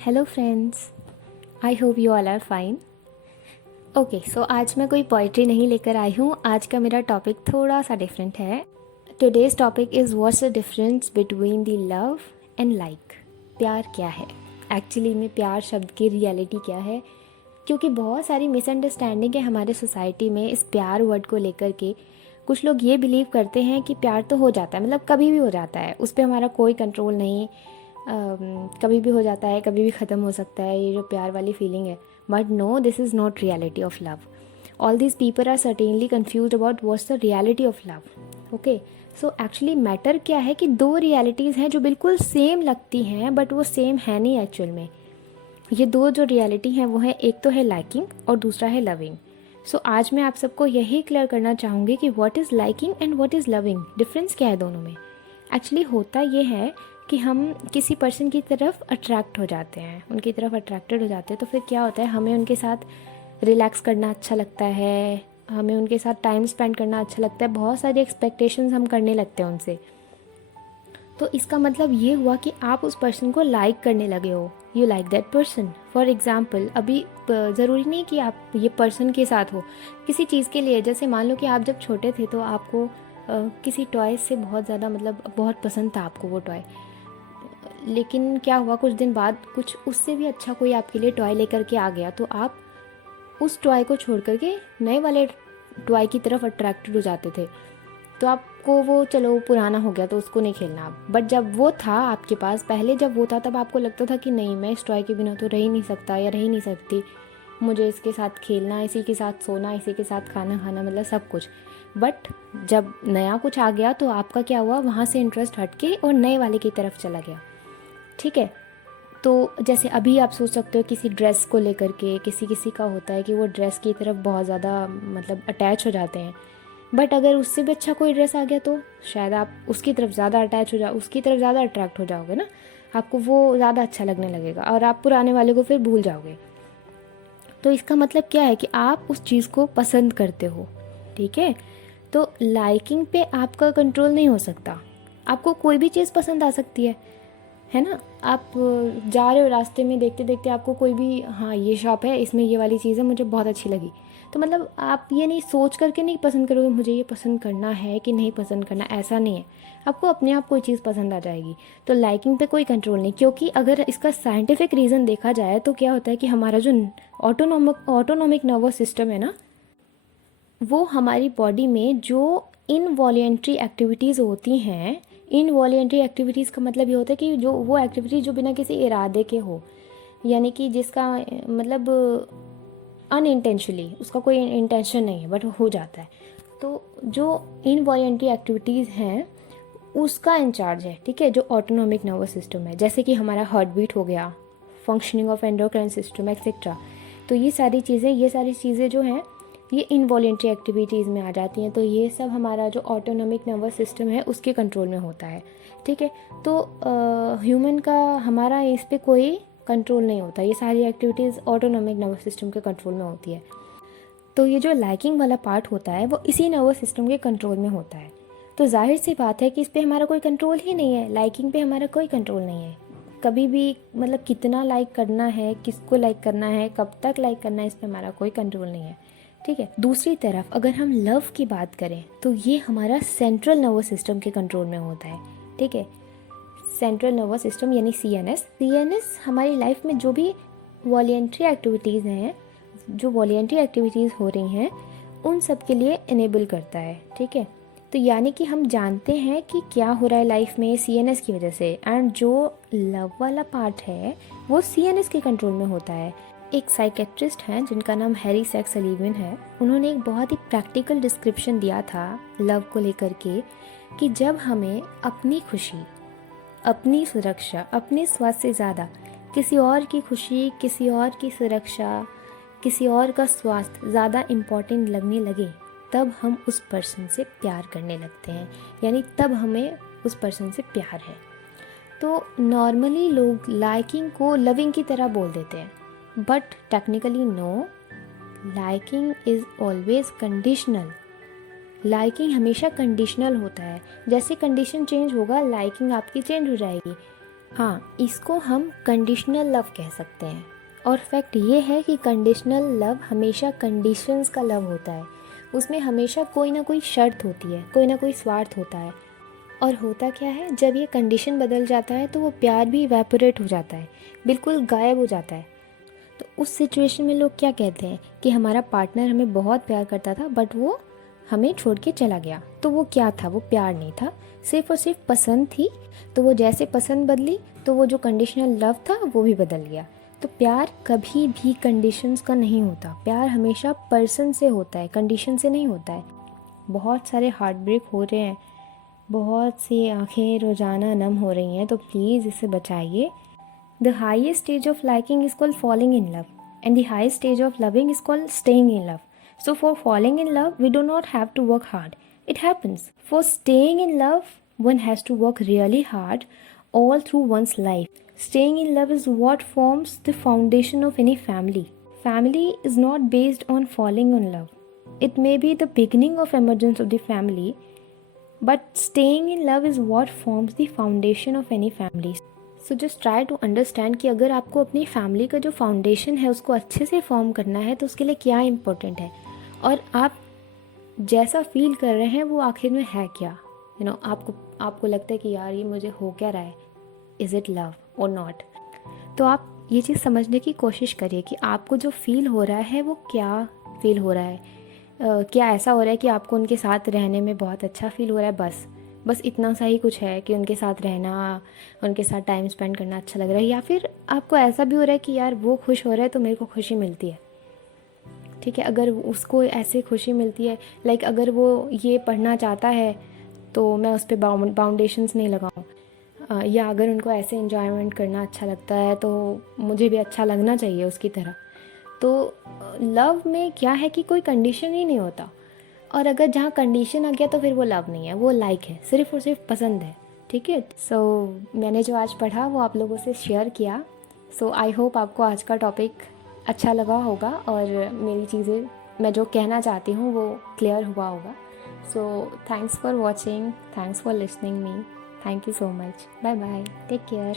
Hello friends, I hope you all are fine. Okay, so आज मैं कोई poetry नहीं लेकर आई हूँ। आज का मेरा टॉपिक थोड़ा सा डिफरेंट है। Today's topic is what's the difference between the love and like. प्यार क्या है एक्चुअली में, प्यार शब्द की रियलिटी क्या है, क्योंकि बहुत सारी मिसअंडरस्टैंडिंग है हमारे सोसाइटी में इस प्यार वर्ड को लेकर के। कुछ लोग ये बिलीव करते हैं कि प्यार तो हो जाता है, मतलब कभी भी हो जाता है, उस पर हमारा कोई कंट्रोल नहीं। कभी भी हो जाता है, कभी भी ख़त्म हो सकता है, ये जो प्यार वाली फीलिंग है। But no, this is not reality of love. All these people are certainly confuse about what's the reality of love. Okay, so actually matter क्या है कि दो रियलिटीज़ हैं जो बिल्कुल सेम लगती हैं, बट वो सेम है नहीं एक्चुअल में। ये दो जो रियलिटी हैं वो है, एक तो है लाइकिंग और दूसरा है लविंग। सो आज मैं आप सबको यही क्लियर करना चाहूँगी कि what is liking and what is loving, difference क्या है दोनों में। एक्चुअली होता ये है कि हम किसी पर्सन की तरफ अट्रैक्ट हो जाते हैं, उनकी तरफ अट्रैक्टेड हो जाते हैं, तो फिर क्या होता है, हमें उनके साथ रिलैक्स करना अच्छा लगता है, हमें उनके साथ टाइम स्पेंड करना अच्छा लगता है, बहुत सारी एक्सपेक्टेशंस हम करने लगते हैं उनसे। तो इसका मतलब ये हुआ कि आप उस पर्सन को लाइक करने लगे हो, you like that person. For example, अभी ज़रूरी नहीं कि आप ये पर्सन के साथ हो, किसी चीज़ के लिए। जैसे मान लो कि आप जब छोटे थे तो आपको किसी टॉय से बहुत ज़्यादा, मतलब बहुत पसंद था आपको वो टॉय, लेकिन क्या हुआ, कुछ दिन बाद कुछ उससे भी अच्छा कोई आपके लिए टॉय लेकर के आ गया, तो आप उस टॉय को छोड़ करके नए वाले टॉय की तरफ अट्रैक्टेड हो जाते थे। तो आपको वो, चलो पुराना हो गया तो उसको नहीं खेलना आप, बट जब वो था आपके पास पहले, जब वो था, तब आपको लगता था कि नहीं, मैं इस टॉय के बिना तो रह ही नहीं सकता या रह ही नहीं सकती, मुझे इसके साथ खेलना, इसी के साथ सोना, इसी के साथ खाना खाना, मतलब सब कुछ। बट जब नया कुछ आ गया तो आपका क्या हुआ, वहाँ से इंटरेस्ट हट के और नए वाले की तरफ चला गया। ठीक है, तो जैसे अभी आप सोच सकते हो किसी ड्रेस को लेकर के, किसी किसी का होता है कि वो ड्रेस की तरफ बहुत ज़्यादा मतलब अटैच हो जाते हैं, बट अगर उससे भी अच्छा कोई ड्रेस आ गया तो शायद आप उसकी तरफ ज़्यादा अटैच हो जाओ, उसकी तरफ ज़्यादा अट्रैक्ट हो जाओगे ना, आपको वो ज़्यादा अच्छा लगने लगेगा और आप पुराने वाले को फिर भूल जाओगे। तो इसका मतलब क्या है कि आप उस चीज़ को पसंद करते हो। ठीक है, तो लाइकिंग पे आपका कंट्रोल नहीं हो सकता, आपको कोई भी चीज़ पसंद आ सकती है ना। आप जा रहे हो रास्ते में, देखते देखते आपको कोई भी, हाँ ये शॉप है, इसमें ये वाली चीज़ है, मुझे बहुत अच्छी लगी, तो मतलब आप ये नहीं सोच करके नहीं पसंद करोगे मुझे ये पसंद करना है कि नहीं पसंद करना, ऐसा नहीं है, आपको अपने आप कोई चीज़ पसंद आ जाएगी। तो लाइकिंग पे कोई कंट्रोल नहीं, क्योंकि अगर इसका साइंटिफिक रीज़न देखा जाए तो क्या होता है कि हमारा जो ऑटोनॉमिक नर्वस सिस्टम है ना, वो हमारी बॉडी में जो इनवॉलेंट्री एक्टिविटीज़ होती हैं, इनवॉलेंट्री एक्टिविटीज़ का मतलब ये होता है कि जो वो एक्टिविटी जो बिना किसी इरादे के हो, यानी कि जिसका मतलब अनइंटेंशनली, उसका कोई इंटेंशन नहीं है बट हो जाता है, तो जो इनवॉलेंट्री एक्टिविटीज़ हैं उसका इंचार्ज है, ठीक है, जो ऑटोनॉमिक नर्वस सिस्टम है। जैसे कि हमारा हार्ट बीट हो गया, functioning of endocrine system etcetera. तो ये सारी चीज़ें जो हैं ये इनवॉलेंट्री एक्टिविटीज़ में आ जाती हैं। तो ये सब हमारा जो ऑटोनॉमिक नर्वस सिस्टम है उसके कंट्रोल में होता है। ठीक है, तो ह्यूमन का, हमारा इस पे कोई कंट्रोल नहीं होता, ये सारी एक्टिविटीज़ ऑटोनॉमिक नर्वस सिस्टम के कंट्रोल में होती है। तो ये जो लाइकिंग वाला पार्ट होता है वो इसी नर्वस सिस्टम के कंट्रोल में होता है। तो जाहिर सी बात है कि इस पे हमारा कोई कंट्रोल ही नहीं है, लाइकिंग पे हमारा कोई कंट्रोल नहीं है। कभी भी, मतलब कितना लाइक करना है, किसको लाइक करना है, कब तक लाइक करना है, इस पे हमारा कोई कंट्रोल नहीं है। ठीक है, दूसरी तरफ अगर हम लव की बात करें तो ये हमारा सेंट्रल नर्वस सिस्टम के कंट्रोल में होता है। ठीक है, सेंट्रल नर्वस सिस्टम यानी सीएनएस हमारी लाइफ में जो भी वॉलेंट्री एक्टिविटीज़ हैं, जो वॉलेंट्री एक्टिविटीज़ हो रही हैं, उन सब के लिए इनेबल करता है। ठीक है, तो यानी कि हम जानते हैं कि क्या हो रहा है लाइफ में सीएनएस की वजह से, एंड जो लव वाला पार्ट है वो सीएनएस के कंट्रोल में होता है। एक साइकेट्रिस्ट हैं जिनका नाम हैरी सैक्स सलीवन है, उन्होंने एक बहुत ही प्रैक्टिकल डिस्क्रिप्शन दिया था लव को लेकर के, कि जब हमें अपनी खुशी, अपनी सुरक्षा, अपने स्वास्थ्य से ज़्यादा किसी और की खुशी, किसी और की सुरक्षा, किसी और का स्वास्थ्य ज़्यादा इम्पॉर्टेंट लगने लगे, तब हम उस पर्सन से प्यार करने लगते हैं, यानी तब हमें उस पर्सन से प्यार है। तो नॉर्मली लोग लाइकिंग को लविंग की तरह बोल देते हैं, but technically no, liking is always conditional. Liking हमेशा कंडीशनल होता है, जैसे कंडीशन चेंज होगा लाइकिंग आपकी चेंज हो जाएगी। हाँ, इसको हम कंडीशनल लव कह सकते हैं। और फैक्ट ये है कि कंडीशनल लव हमेशा कंडीशंस का लव होता है। उसमें हमेशा कोई ना कोई शर्त होती है, कोई ना कोई स्वार्थ होता है। और होता क्या है, जब ये कंडीशन बदल जाता है तो वो प्यार भी इवेपोरेट हो जाता है, बिल्कुल गायब हो जाता है। तो उस सिचुएशन में लोग क्या कहते हैं कि हमारा पार्टनर हमें बहुत प्यार करता था बट वो हमें छोड़ के चला गया। तो वो क्या था, वो प्यार नहीं था, सिर्फ और सिर्फ पसंद थी। तो वो जैसे पसंद बदली तो वो जो कंडीशनल लव था वो भी बदल गया। तो प्यार कभी भी कंडीशंस का नहीं होता, प्यार हमेशा पर्सन से होता है, कंडीशन से नहीं होता है। बहुत सारे हार्ट ब्रेक हो रहे हैं, बहुत सी आंखें रोज़ाना नम हो रही हैं, तो प्लीज़ इसे बचाइए। The highest stage of liking is called falling in love, and the highest stage of loving is called staying in love. So, for falling in love, we do not have to work hard. It happens. For staying in love, one has to work really hard all through one's life. Staying in love is what forms the foundation of any family. Family is not based on falling in love. It may be the beginning of emergence of the family, but staying in love is what forms the foundation of any family. So just try to understand कि अगर आपको अपनी family का जो foundation है उसको अच्छे से फॉर्म करना है तो उसके लिए क्या इम्पोर्टेंट है, और आप जैसा फील कर रहे हैं वो आखिर में है क्या। आपको लगता है कि यार ये मुझे हो क्या रहा है, इज़ इट लव और नॉट। तो आप ये चीज़ समझने की कोशिश करिए कि आपको जो फील हो रहा है वो क्या फील हो रहा है। क्या ऐसा हो रहा है कि आपको उनके साथ रहने में बहुत अच्छा फील हो रहा है, बस इतना सा ही कुछ है कि उनके साथ रहना, उनके साथ टाइम स्पेंड करना अच्छा लग रहा है, या फिर आपको ऐसा भी हो रहा है कि यार वो खुश हो रहा है तो मेरे को खुशी मिलती है। ठीक है, अगर उसको ऐसे खुशी मिलती है, लाइक अगर वो ये पढ़ना चाहता है तो मैं उस पर बाउंडेशंस नहीं लगाऊँ, या अगर उनको ऐसे एंजॉयमेंट करना अच्छा लगता है तो मुझे भी अच्छा लगना चाहिए उसकी तरह। तो लव में क्या है कि कोई कंडीशन ही नहीं होता, और अगर जहाँ कंडीशन आ गया तो फिर वो लव नहीं है, वो लाइक है, सिर्फ और सिर्फ पसंद है। ठीक है, सो मैंने जो आज पढ़ा वो आप लोगों से शेयर किया। सो आई होप आपको आज का टॉपिक अच्छा लगा होगा और मेरी चीज़ें, मैं जो कहना चाहती हूँ वो क्लियर हुआ होगा। So thanks for watching, thanks for listening me, thank you so much, bye bye, take care.